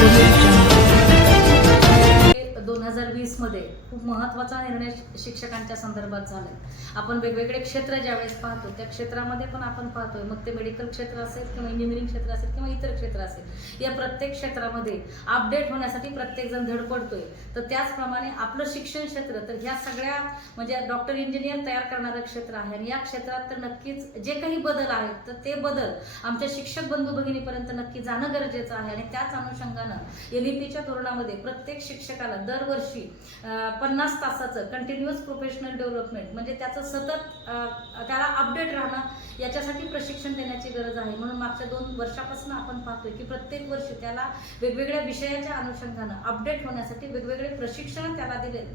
दोन हजार वीसमध्ये खूप महत्त्वाचा निर्णय शिक्षकांच्या संदर्भात झालाय. आपण वेगवेगळे क्षेत्र ज्यावेळेस पाहतो त्या क्षेत्रामध्ये पण आपण पाहतोय. मग ते मेडिकल क्षेत्र असेल किंवा इंजिनिअरिंग क्षेत्र असेल किंवा इतर क्षेत्र असेल या प्रत्येक क्षेत्रामध्ये अपडेट होण्यासाठी प्रत्येकजण धडपडतोय. तर त्याचप्रमाणे आपलं शिक्षण क्षेत्र तर ह्या सगळ्या म्हणजे डॉक्टर इंजिनियर तयार करणारं क्षेत्र आहे. आणि या क्षेत्रात तर नक्कीच जे काही बदल आहेत तर ते बदल आमच्या शिक्षक बंधू भगिनीपर्यंत नक्की जाणं गरजेचं आहे. आणि त्याच अनुषंगानं एलईपीच्या धोरणामध्ये प्रत्येक शिक्षकाला दरवर्षी पन्नास तासाचं कंटिन्युअस प्रोफेशनल डेव्हलपमेंट म्हणजे त्याचं सतत त्याला अपडेट राहणं याच्यासाठी प्रशिक्षण देण्याची गरज आहे. म्हणून मागच्या दोन वर्षापासून आपण पाहतोय की प्रत्येक वर्षी त्याला वेगवेगळ्या विषयाच्या अनुषंगानं अपडेट होण्यासाठी वेगवेगळे प्रशिक्षण त्याला दिले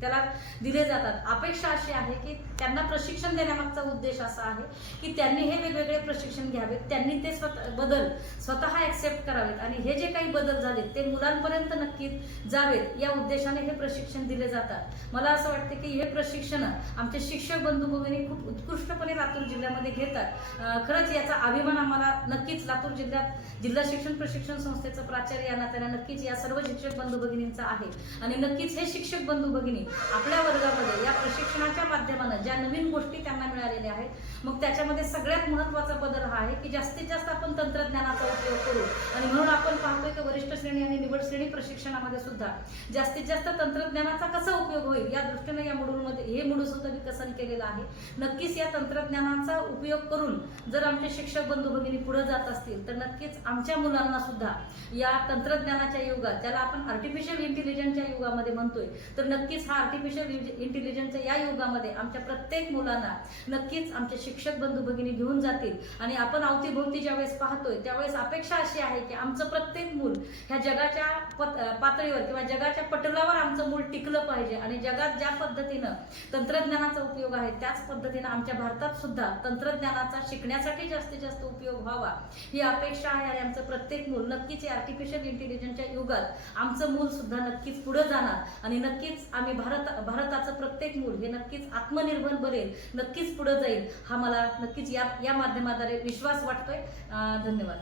त्याला दिले जातात. अपेक्षा अशी आहे की त्यांना प्रशिक्षण देण्यामागचा उद्देश असा आहे की त्यांनी हे वेगवेगळे प्रशिक्षण घ्यावेत त्यांनी ते स्वतः बदल स्वतः ॲक्सेप्ट करावेत. आणि हे जे काही बदल झालेत ते मुलांपर्यंत नक्की जावेत. या उद्देशाने हे प्रशिक्षण दिले जातात. मला असं वाटतं की हे प्रशिक्षण आमचे शिक्षक बंधू भगिनी खूप उत्कृष्टपणे लातूर जिल्ह्यामध्ये घेतात. खरंच याचा अभिमान आम्हाला नक्कीच लातूर जिल्ह्यात जिल्हा शिक्षण प्रशिक्षण संस्थेचं प्राचार्य या नात्यानं नक्कीच या सर्व शिक्षक बंधू भगिनींचा आहे. आणि नक्कीच हे शिक्षक बंधू भगिनी आपल्या वर्गामध्ये या प्रशिक्षणाच्या माध्यमानं ज्या नवीन गोष्टी त्यांना मिळालेल्या आहेत. मग त्याच्यामध्ये सगळ्यात महत्त्वाचा बदल हा आहे की जास्तीत जास्त आपण तंत्रज्ञानाचा उपयोग करू. आणि म्हणून आपण पाहतोय की वरिष्ठ श्रेणी आणि निवड श्रेणी प्रशिक्षणामध्ये सुद्धा जास्तीत जास्त तंत्रज्ञानाचा कसा उपयोग होईल या दृष्टीने या मॉड्यूलमध्ये हे मॉड्यूल सुद्धा विकसन केलेलं आहे. नक्कीच या तंत्रज्ञानाचा उपयोग करून जर आमचे शिक्षक बंधू भगिनी पुढे जात असतील तर नक्कीच आमच्या मुलांना सुद्धा या तंत्रज्ञानाच्या युगात ज्याला आपण आर्टिफिशियल इंटेलिजन्सच्या युगामध्ये म्हणतोय तर नक्कीच हा आर्टिफिशियल इंटेलिजन्सच्या या युगामध्ये आमच्या प्रत्येक मुलांना नक्कीच आमचे शिक्षक बंधू भगिनी घेऊन जातील. आणि आपण अवतीभोवती ज्यावेळेस पाहतोय त्यावेळेस अपेक्षा अशी आहे की आमचं प्रत्येक मूल ह्या जगाच्या पत- पातळीवर किंवा जगाच्या पटलावर आमचं मूल टिकलं पाहिजे. आणि जगात ज्या पद्धतीनं तंत्रज्ञानाचा उपयोग आहे त्याच पद्धतीनं आमच्या भारतात सुद्धा तंत्रज्ञानाचा शिकण्यासाठी जास्तीत जास्त उपयोग व्हावा. ही अपेक्षा आहे आणि आमचं प्रत्येक मूल नक्कीच या आर्टिफिशियल इंटेलिजन्सच्या युगात आमचं मूल सुद्धा नक्कीच पुढे जाणार. आणि नक्कीच आम्ही भारत भारताचं प्रत्येक मूल हे नक्कीच आत्मनिर्भर बनेल नक्कीच पुढे जाईल. हा मला नक्कीच या या माध्यमाद्वारे विश्वास वाटतोय. धन्यवाद.